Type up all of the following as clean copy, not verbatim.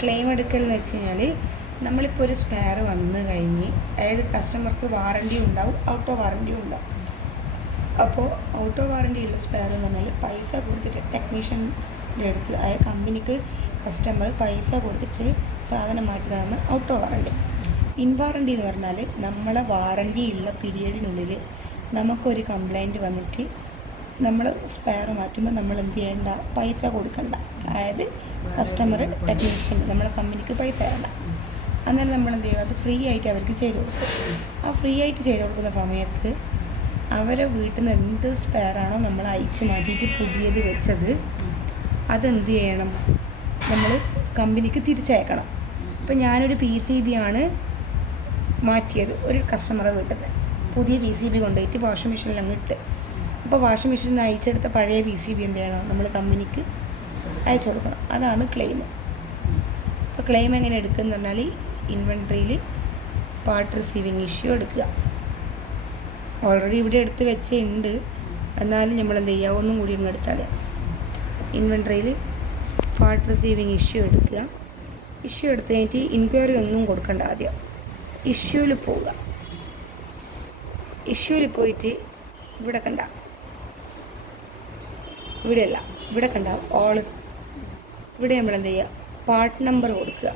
Claim എടുക്കൽ എന്ന് വെച്ച് കഴിഞ്ഞാൽ നമ്മളിപ്പോൾ ഒരു സ്പെയർ വന്നു കഴിഞ്ഞ് അതായത് കസ്റ്റമർക്ക് വാറണ്ടി ഉണ്ടാവും, ഔട്ട് ഓഫ് വാറണ്ടിയും ഉണ്ടാവും. അപ്പോൾ ഔട്ട് ഓഫ് വാറണ്ടി ഉള്ള സ്പെയർ എന്ന് പറഞ്ഞാൽ പൈസ കൊടുത്തിട്ട് ടെക്നീഷ്യൻ്റെ അടുത്ത് അതായത് കമ്പനിക്ക് കസ്റ്റമർ പൈസ കൊടുത്തിട്ട് സാധനം മാറ്റി തന്ന out of warranty. In warranty എന്ന് പറഞ്ഞാൽ നമ്മളെ വാറണ്ടി ഉള്ള പീരീഡിനുള്ളിൽ നമുക്കൊരു കംപ്ലൈൻറ്റ് വന്നിട്ട് നമ്മൾ സ്പെയർ മാറ്റുമ്പോൾ നമ്മൾ എന്ത് ചെയ്യേണ്ട, പൈസ കൊടുക്കണ്ട. അതായത് കസ്റ്റമർ ടെക്നീഷ്യൻ നമ്മളെ കമ്പനിക്ക് പൈസ തരണ്ട. അന്നേരം നമ്മൾ എന്ത് ചെയ്യുക, അത് ഫ്രീ ആയിട്ട് അവർക്ക് ചെയ്ത് കൊടുക്കും. ആ ഫ്രീ ആയിട്ട് ചെയ്ത് കൊടുക്കുന്ന സമയത്ത് അവരെ വീട്ടിൽ നിന്ന് എന്ത് സ്പെയറാണോ നമ്മൾ അയച്ചു മാറ്റിയിട്ട് പുതിയത് വെച്ചത് അതെന്ത് ചെയ്യണം, നമ്മൾ കമ്പനിക്ക് തിരിച്ചയക്കണം. ഇപ്പം ഞാനൊരു PCB ആണ് മാറ്റിയത് ഒരു കസ്റ്റമറെ വീട്ടിൽ നിന്ന്, പുതിയ PCB കൊണ്ടുപോയിട്ട് വാഷിംഗ് മെഷീനിൽ അങ്ങ് ഇട്ട്. അപ്പോൾ വാഷിംഗ് മെഷീനിൽ നിന്ന് അയച്ചെടുത്ത പഴയ PCB എന്ത് ചെയ്യണം, നമ്മൾ കമ്പനിക്ക് അയച്ചു കൊടുക്കണം. അതാണ് ക്ലെയിം. അപ്പോൾ ക്ലെയിം എങ്ങനെ എടുക്കുക എന്ന് പറഞ്ഞാൽ ഇൻവെൻട്രിയിൽ പാർട്ട് റിസീവിങ് ഇഷ്യൂ എടുക്കുക. ഓൾറെഡി ഇവിടെ എടുത്ത് വെച്ചുണ്ട്, എന്നാലും നമ്മൾ എന്ത് ചെയ്യുക, ഒന്നും കൂടി അങ്ങ് എടുത്താൽ ഇൻവെൻട്രിയിൽ പാർട്ട് റിസീവിങ് ഇഷ്യൂ എടുക്കുക. ഇഷ്യൂ എടുത്ത് കഴിഞ്ഞിട്ട് ഇൻക്വയറി ഒന്നും കൊടുക്കണ്ട. ആദ്യം ഇഷ്യൂവിൽ പോവുക. ഇഷ്യൂവിൽ പോയിട്ട് ഇവിടെ കണ്ട, ഇവിടെയല്ല, ഇവിടെ കണ്ട ഓള്, ഇവിടെ നമ്മൾ എന്ത് ചെയ്യുക, പാർട്ട് നമ്പർ കൊടുക്കുക.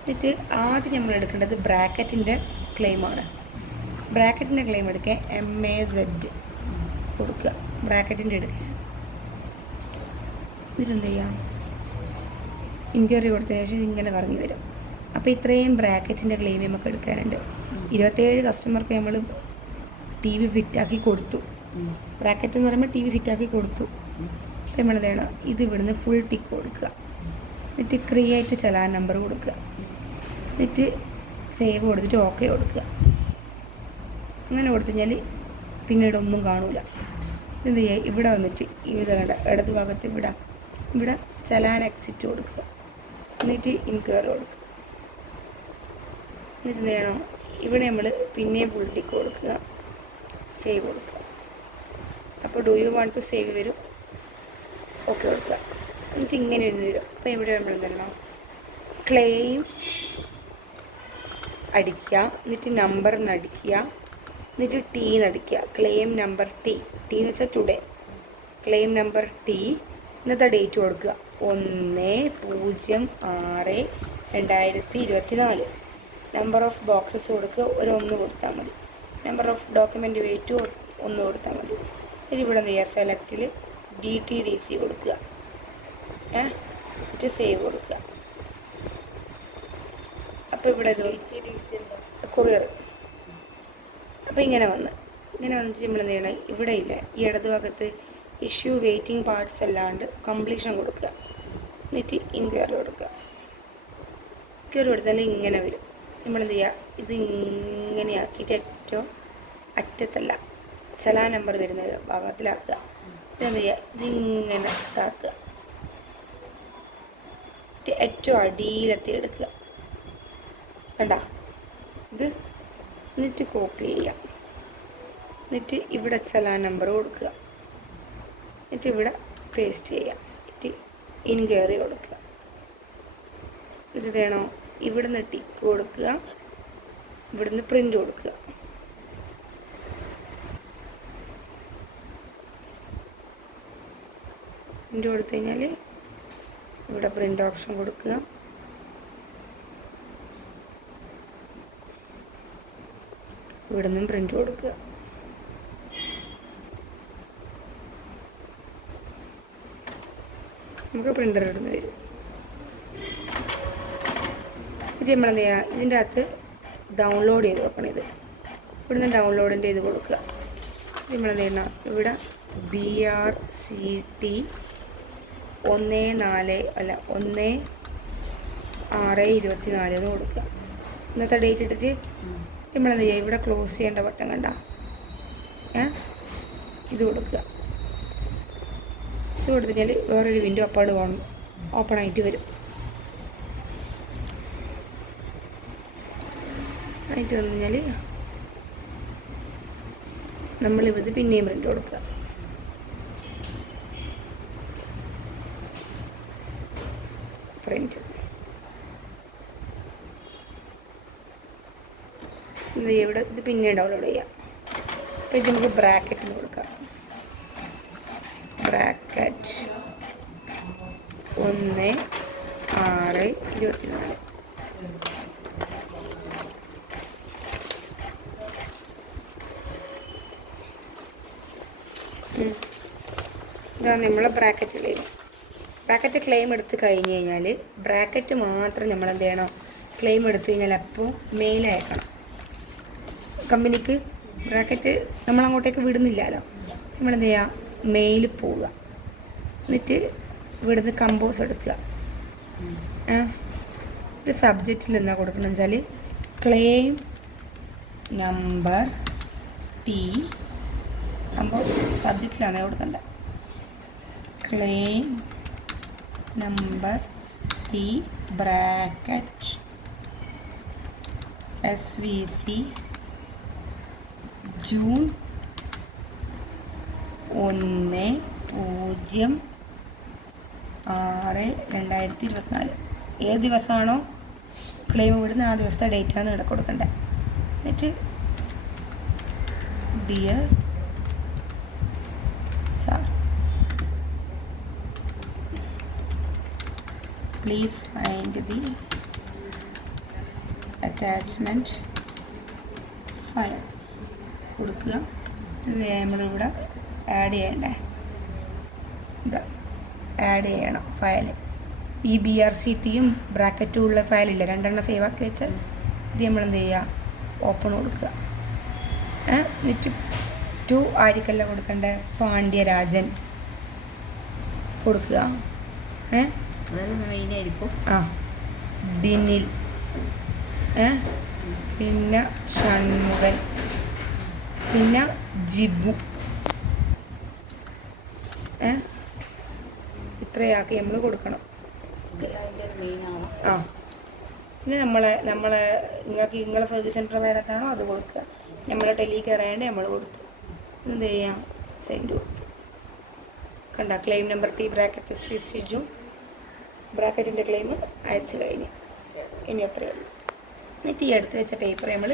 എന്നിട്ട് ആദ്യം നമ്മൾ എടുക്കേണ്ടത് ബ്രാക്കറ്റിൻ്റെ ക്ലെയിമാണ്. ബ്രാക്കറ്റിൻ്റെ ക്ലെയിം എടുക്കുക, MAZ കൊടുക്കുക, ബ്രാക്കറ്റിൻ്റെ എടുക്കുക. എന്നിട്ട് എന്ത് ചെയ്യുക, ഇൻക്വയറി കൊടുത്തതിന് ശേഷം ഇങ്ങനെ കറങ്ങി വരും. അപ്പോൾ ഇത്രയും ബ്രാക്കറ്റിൻ്റെ ക്ലെയിം നമുക്ക് എടുക്കാനുണ്ട്. 27 കസ്റ്റമർക്ക് നമ്മൾ TV ഫിറ്റാക്കി കൊടുത്തു. ബ്രാക്കറ്റ് എന്ന് പറയുമ്പോൾ TV ഫിറ്റാക്കി കൊടുത്തു. അപ്പോൾ നമ്മൾ എന്ത് ചെയ്യണം, ഇത് ഇവിടുന്ന് ഫുൾ ടിക്ക് കൊടുക്കുക. എന്നിട്ട് ക്രിയേറ്റ് ചലാൻ നമ്പർ കൊടുക്കുക. എന്നിട്ട് സേവ് കൊടുത്തിട്ട് ഓക്കെ കൊടുക്കുക. അങ്ങനെ കൊടുത്തു കഴിഞ്ഞാൽ പിന്നീട് ഒന്നും കാണില്ല. എന്ത് ചെയ്യുക, ഇവിടെ വന്നിട്ട് ഇത് കണ്ട ഇടത് ഭാഗത്ത് ഇവിടെ ചലാൻ എക്സിറ്റ് കൊടുക്കുക. എന്നിട്ട് ഇൻക്വയറി കൊടുക്കുക. എന്നിട്ട് എന്ത് ചെയ്യണം, ഇവിടെ നമ്മൾ പിന്നെയും ഫുൾ ടിക്ക് കൊടുക്കുക, സേവ് കൊടുക്കുക. അപ്പോൾ do you want to save വരും, ഓക്കെ കൊടുക്കുക. എന്നിട്ട് ഇങ്ങനെ എഴുതി വരും. അപ്പോൾ ഇവിടെ നമ്മൾ എന്ത് ചെയ്യണം, ക്ലെയിം അടിക്കുക, എന്നിട്ട് നമ്പർ നടിക്കുക, എന്നിട്ട് T നടിക്കുക. ക്ലെയിം നമ്പർ T എന്ന് വെച്ചാൽ ടുഡേ. ക്ലെയിം നമ്പർ T, ഇന്നത്തെ ഡേറ്റ് കൊടുക്കുക 1/06/2024. നമ്പർ ഓഫ് ബോക്സസ് കൊടുക്കുക, ഒരു 1 കൊടുത്താൽ മതി. നമ്പർ ഓഫ് ഡോക്യുമെൻ്റ് വെയിറ്റ് 1 കൊടുത്താൽ മതി. ഇവിടെ എന്ത് ചെയ്യുക, സെലക്റ്റിൽ DTDC കൊടുക്കുക, എന്നിട്ട് സേവ് കൊടുക്കുക. അപ്പോൾ ഇവിടെ ഇത് കൊറിയർ. അപ്പോൾ ഇങ്ങനെ വന്നിട്ട് നമ്മൾ എന്ത് ചെയ്യണം, ഇവിടെ ഇല്ല ഈ ഇടത് ഭാഗത്ത് ഇഷ്യൂ വെയിറ്റിംഗ് പാർട്സ് അല്ലാണ്ട് കംപ്ലീഷൻ കൊടുക്കുക. എന്നിട്ട് ഇൻക്വയറി കൊടുക്കുക. ഇൻക്വയറി കൊടുത്താൽ ഇങ്ങനെ വരും. നമ്മളെന്ത് ചെയ്യുക, ഇത് ഇങ്ങനെ ആക്കിയിട്ട് ഏറ്റവും അറ്റത്തല്ല ചലാ നമ്പർ വരുന്ന ഭാഗത്തിലാക്കുക. ഇതെന്ത് ചെയ്യുക, ഇതിങ്ങനെ താക്കുക, ഏറ്റവും അടിയിലെത്തി എടുക്കുക. കണ്ട ഇത്. എന്നിട്ട് കോപ്പി ചെയ്യാം. എന്നിട്ട് ഇവിടെ ചലാ നമ്പർ കൊടുക്കുക. എന്നിട്ട് ഇവിടെ പേസ്റ്റ് ചെയ്യാം. എന്നിട്ട് ഇൻക്വയറി കൊടുക്കുക. എന്നിട്ട് വേണോ ഇവിടുന്ന് ടിക്ക് കൊടുക്കുക, ഇവിടുന്ന് പ്രിൻ്റ് കൊടുക്കുക. പ്രിൻ്റ് കൊടുത്തു കഴിഞ്ഞാൽ ഇവിടെ പ്രിൻ്റ് ഓപ്ഷൻ കൊടുക്കുക. ഇവിടെ നിന്നും പ്രിൻ്റ് കൊടുക്കുക. നമുക്ക് പ്രിൻ്റർ ഇടുന്ന് വരും. ഇത് നമ്മളെന്ത് ചെയ്യുക, ഇതിൻ്റെ അകത്ത് ഡൗൺലോഡ് ചെയ്ത് വെക്കണം. ഇത് ഇവിടുന്ന് ഡൗൺലോഡിൻ്റെ ഇത് കൊടുക്കുക. നമ്മളെന്ത് ചെയ്യണം, ഇവിടെ BRCT 1/6/24 എന്ന് കൊടുക്കുക. ഇന്നത്തെ ഡേറ്റ് ഇട്ടിട്ട് നമ്മളെന്ത് ചെയ്യുക, ഇവിടെ ക്ലോസ് ചെയ്യേണ്ട ബട്ടൺ കണ്ട ഇത് കൊടുക്കുക. ഇത് കൊടുത്തു കഴിഞ്ഞാൽ വേറൊരു വിൻഡോ അപ്പാട് ഓപ്പൺ ആയിട്ട് വരും. ആയിട്ട് വന്നു കഴിഞ്ഞാൽ നമ്മളിവിടുത്തെ പിന്നെയും പ്രിൻ്റ് കൊടുക്കുക. പ്രിൻ്റ് ഇത് ഇവിടെ ഇത് പിന്നെ ഡൗൺലോഡ് ചെയ്യാം. അപ്പോൾ ഇത് നമുക്ക് ബ്രാക്കറ്റിൽ കൊടുക്കാം. ബ്രാക്കറ്റ് 1/6/24. ഇതാണ് നമ്മളെ ബ്രാക്കറ്റ് ക്ലെയിം എടുത്ത് കഴിഞ്ഞ് കഴിഞ്ഞാൽ ബ്രാക്കറ്റ് മാത്രം നമ്മൾ എന്ത് ചെയ്യണം, ക്ലെയിം എടുത്തു കഴിഞ്ഞാൽ അപ്പോൾ മെയിൽ അയക്കണം കമ്പനിക്ക്. ബ്രാക്കറ്റ് നമ്മളങ്ങോട്ടേക്ക് വിടുന്നില്ലല്ലോ, നമ്മളെന്ത് ചെയ്യുക, മെയിൽ പോവുക, എന്നിട്ട് ഇവിടുന്ന് കമ്പോസ് എടുക്കുക. ഒരു സബ്ജക്റ്റിൽ എന്താ കൊടുക്കണം വെച്ചാൽ ക്ലെയിം നമ്പർ ടി, അപ്പോൾ സബ്ജക്റ്റിലാണ് കൊടുക്കേണ്ടത്. Claim number T bracket SVC June 1/06/2024. ഏത് ദിവസമാണോ ക്ലെയിം വിടുന്ന ആ ദിവസത്തെ ഡേറ്റാണ് ഇവിടെ കൊടുക്കേണ്ടത്. എന്നിട്ട് dear sir, please find the attachment file കൊടുക്കുക. ഇത് നമ്മളിവിടെ ആഡ് ചെയ്യണ്ടേ, ഇതാ ആഡ് ചെയ്യണം ഫയൽ. ഈ BRCTയും ബ്രാക്കറ്റും ഉള്ള ഫയലില്ല, 2 എണ്ണം സേവ് ആക്കി വെച്ചാൽ ഇത് നമ്മളെന്ത് ചെയ്യുക, ഓപ്പൺ കൊടുക്കുക. എന്നിട്ട് 2 ആയിരിക്കല്ല കൊടുക്കേണ്ടത്, പാണ്ഡ്യരാജൻ കൊടുക്കുക. ദിനിൽ, പിന്നെ ഷൺമുഖൻ, പിന്നെ ജിബു. ഇത്രയാക്കി നമ്മൾ കൊടുക്കണം. പിന്നെ നിങ്ങളെ സർവീസ് സെൻറ്റർ പേരൊക്കെയാണോ അത് കൊടുക്കുക. നമ്മളെ ടെലി കയറാണ്ട് നമ്മൾ കൊടുത്തു. എന്ത് ചെയ്യാം, സെൻഡ് കൊടുത്തു. കണ്ട claim number T bracket SVC June, ബ്രാക്കറ്റിൻ്റെ ക്ലെയിം അയച്ചു കഴിഞ്ഞ്. ഇനി അത്രയേ ഉള്ളൂ. എന്നിട്ട് ഈ എടുത്ത് വെച്ച പേപ്പർ നമ്മൾ